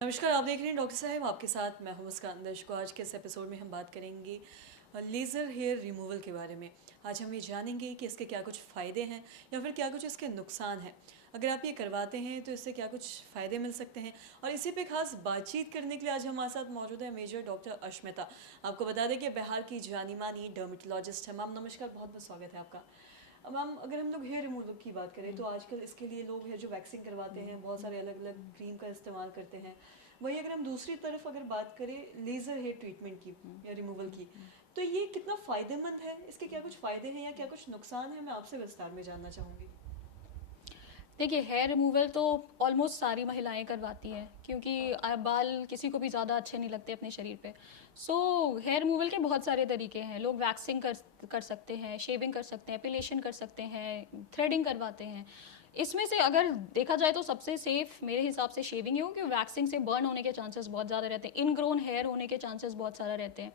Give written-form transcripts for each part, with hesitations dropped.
नमस्कार, आप देख रहे हैं डॉक्टर साहब, आपके साथ मैं हूं मुस्कान। दर्शकों, आज के इस एपिसोड में हम बात करेंगे लेज़र हेयर रिमूवल के बारे में। आज हम ये जानेंगे कि इसके क्या कुछ फ़ायदे हैं या फिर क्या कुछ इसके नुकसान हैं। अगर आप ये करवाते हैं तो इससे क्या कुछ फ़ायदे मिल सकते हैं, और इसी पे खास बातचीत करने के लिए आज हमारे साथ मौजूद है मेजर डॉक्टर अश्मिता। आपको बता दें कि बिहार की जानी मानी डर्मेटोलॉजिस्ट है। मैम नमस्कार, बहुत बहुत स्वागत है आपका। मैम, अगर हम लोग हेयर रिमूवल की बात करें तो आजकल इसके लिए लोग हेयर जो वैक्सिंग करवाते हैं, बहुत सारे अलग अलग क्रीम का इस्तेमाल करते हैं। वही अगर हम दूसरी तरफ अगर बात करें लेज़र हेयर ट्रीटमेंट की या रिमूवल की, तो ये कितना फ़ायदेमंद है, इसके क्या कुछ फ़ायदे हैं या क्या कुछ नुकसान है, मैं आपसे विस्तार में जानना चाहूँगी। देखिए, हेयर रिमूवल तो ऑलमोस्ट सारी महिलाएं करवाती हैं क्योंकि बाल किसी को भी ज़्यादा अच्छे नहीं लगते अपने शरीर पे। हेयर रिमूवल के बहुत सारे तरीके हैं। लोग वैक्सिंग कर सकते हैं, शेविंग कर सकते हैं, एपिलेशन कर सकते हैं, थ्रेडिंग करवाते हैं। इसमें से अगर देखा जाए तो सबसे सेफ मेरे हिसाब से शेविंग ही हो, क्योंकि वैक्सिंग से बर्न होने के चांसेस बहुत ज़्यादा रहते हैं, इनग्रोन हेयर होने के चांसेस बहुत सारा रहते हैं।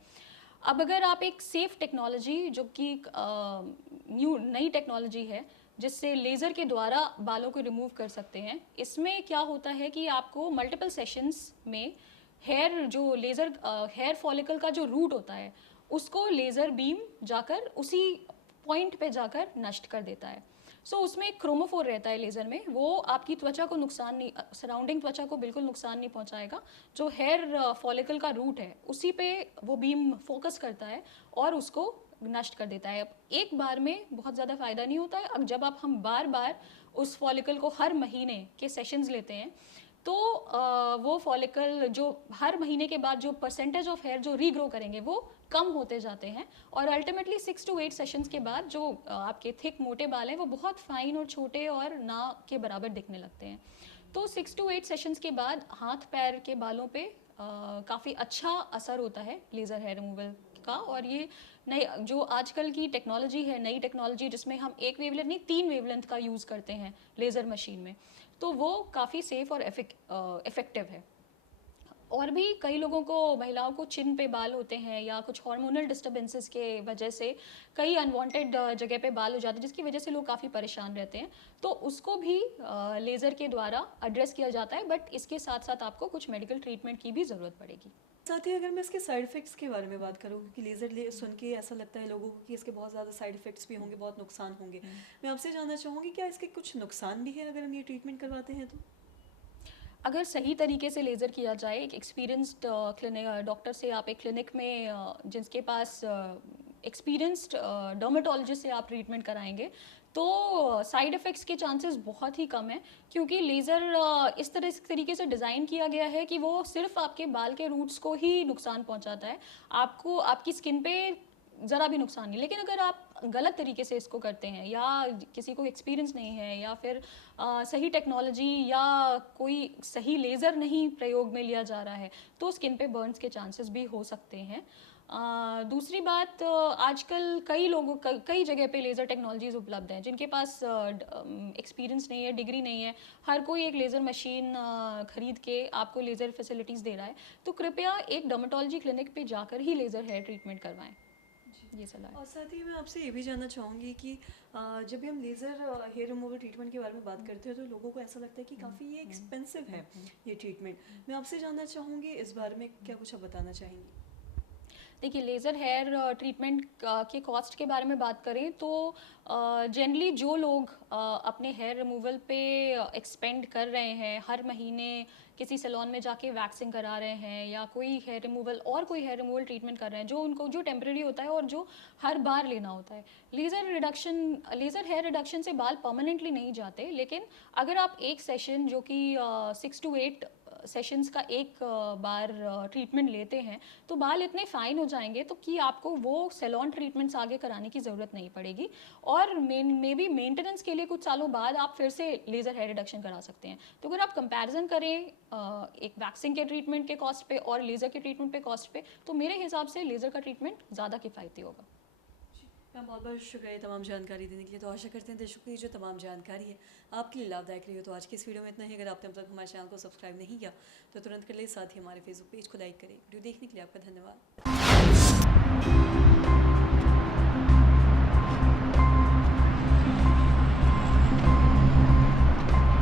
अब अगर आप एक सेफ टेक्नोलॉजी, जो कि न्यू नई टेक्नोलॉजी है, जिससे लेज़र के द्वारा बालों को रिमूव कर सकते हैं, इसमें क्या होता है कि आपको मल्टीपल सेशंस में हेयर जो लेज़र हेयर फॉलिकल का जो रूट होता है, उसको लेज़र बीम जाकर उसी पॉइंट पे जाकर नष्ट कर देता है। उसमें एक क्रोमोफोर रहता है लेज़र में, वो आपकी त्वचा को नुकसान नहीं, सराउंडिंग त्वचा को बिल्कुल नुकसान नहीं पहुंचाएगा। जो हेयर फॉलिकल का रूट है, उसी पे वो बीम फोकस करता है और उसको नष्ट कर देता है। अब एक बार में बहुत ज़्यादा फ़ायदा नहीं होता है। अब जब हम बार बार उस फॉलिकल को हर महीने के सेशंस लेते हैं, तो वो फॉलिकल जो हर महीने के बाद जो परसेंटेज ऑफ हेयर जो रीग्रो करेंगे, वो कम होते जाते हैं, और अल्टीमेटली 6 to 8 सेशंस के बाद जो आपके थिक मोटे बाल हैं, वो बहुत फाइन और छोटे और ना के बराबर दिखने लगते हैं। तो 6 to 8 सेशंस के बाद हाथ पैर के बालों पे काफ़ी अच्छा असर होता है लेज़र हेयर रिमूवल का। और ये नई जो आजकल की टेक्नोलॉजी है, नई टेक्नोलॉजी, जिसमें हम एक वेवलेंथ नहीं 3 वेवलेंथ का यूज़ करते हैं लेज़र मशीन में, तो वो काफ़ी सेफ और इफ़ेक्टिव है। और भी कई लोगों को, महिलाओं को चिन पे बाल होते हैं या कुछ हार्मोनल डिस्टर्बेंसेस के वजह से कई अनवांटेड जगह पे बाल हो जाते हैं, जिसकी वजह से लोग काफ़ी परेशान रहते हैं। तो उसको भी लेज़र के द्वारा एड्रेस किया जाता है, बट इसके साथ साथ आपको कुछ मेडिकल ट्रीटमेंट की भी ज़रूरत पड़ेगी। साथ ही अगर मैं इसके साइड इफ़ेक्ट्स के बारे में बात करूँ, क्योंकि लेज़र ले सुन के ऐसा लगता है लोगों को कि इसके बहुत ज़्यादा साइड इफ़ेक्ट्स भी होंगे, बहुत नुकसान होंगे। मैं आपसे जानना चाहूँगी, क्या इसके कुछ नुकसान भी है अगर हम ये ट्रीटमेंट करवाते हैं तो? अगर सही तरीके से लेज़र किया जाए, एक एक्सपीरियंस्ड क्लिनिक डॉक्टर से, आप एक क्लिनिक में जिसके पास एक्सपीरियंस्ड डर्मेटोलॉजिस्ट से आप ट्रीटमेंट कराएंगे, तो साइड इफ़ेक्ट्स के चांसेस बहुत ही कम है। क्योंकि लेज़र इस तरीके से डिज़ाइन किया गया है कि वो सिर्फ आपके बाल के रूट्स को ही नुकसान पहुंचाता है, आपको आपकी स्किन पे ज़रा भी नुकसान नहीं। लेकिन अगर आप गलत तरीके से इसको करते हैं, या किसी को एक्सपीरियंस नहीं है, या फिर सही टेक्नोलॉजी या कोई सही लेज़र नहीं प्रयोग में लिया जा रहा है, तो स्किन पे बर्न्स के चांसेस भी हो सकते हैं। दूसरी बात, आजकल कई लोगों कई जगह पे लेज़र टेक्नोलॉजीज उपलब्ध हैं, जिनके पास एक्सपीरियंस नहीं है, डिग्री नहीं है, हर कोई एक लेज़र मशीन खरीद के आपको लेज़र फैसिलिटीज़ दे रहा है। तो कृपया एक डर्मेटोलॉजी क्लिनिक पे जाकर ही लेज़र हेयर ट्रीटमेंट करवाएं। ये सलाह है। और साथ ही मैं आपसे ये भी जानना चाहूँगी कि जब भी हम लेज़र हेयर रिमूवल ट्रीटमेंट के बारे में बात करते हैं तो लोगों को ऐसा लगता है कि काफ़ी ये एक्सपेंसिव है ये ट्रीटमेंट। मैं आपसे जानना चाहूँगी इस बारे में क्या कुछ आप बताना चाहेंगी? देखिए, लेज़र हेयर ट्रीटमेंट के कॉस्ट के बारे में बात करें तो जनरली जो लोग अपने हेयर रिमूवल पे एक्सपेंड कर रहे हैं, हर महीने किसी सैलून में जाके वैक्सिंग करा रहे हैं, या कोई हेयर रिमूवल और कोई हेयर रिमूवल ट्रीटमेंट कर रहे हैं, जो उनको जो टेम्प्रेरी होता है और जो हर बार लेना होता है। लेज़र हेयर रिडक्शन से बाल परमानेंटली नहीं जाते, लेकिन अगर आप एक सेशन जो कि 6 to 8 सेशंस का एक बार ट्रीटमेंट लेते हैं, तो बाल इतने फाइन हो जाएंगे तो कि आपको वो सैलून ट्रीटमेंट्स आगे कराने की ज़रूरत नहीं पड़ेगी। और मे बी मेंटेनेंस के लिए कुछ सालों बाद आप फिर से लेज़र हेयर रिडक्शन करा सकते हैं। तो अगर आप कंपैरिजन करें एक वैक्सिंग के ट्रीटमेंट के कॉस्ट पे और लेज़र के ट्रीटमेंट पे कॉस्ट पे, तो मेरे हिसाब से लेज़र का ट्रीटमेंट ज़्यादा किफ़ायती होगा। मैम, बहुत बहुत शुक्रिया तमाम जानकारी देने के लिए। तो आशा करते हैं दर्शकों की जो तमाम जानकारी है आपके लिए लाभदायक रही हो। तो आज की इस वीडियो में इतना ही। अगर आपने अब तक हमारे चैनल को सब्सक्राइब नहीं किया तो तुरंत कर ले, साथ ही हमारे फेसबुक पेज को लाइक करें। वीडियो देखने के लिए आपका धन्यवाद।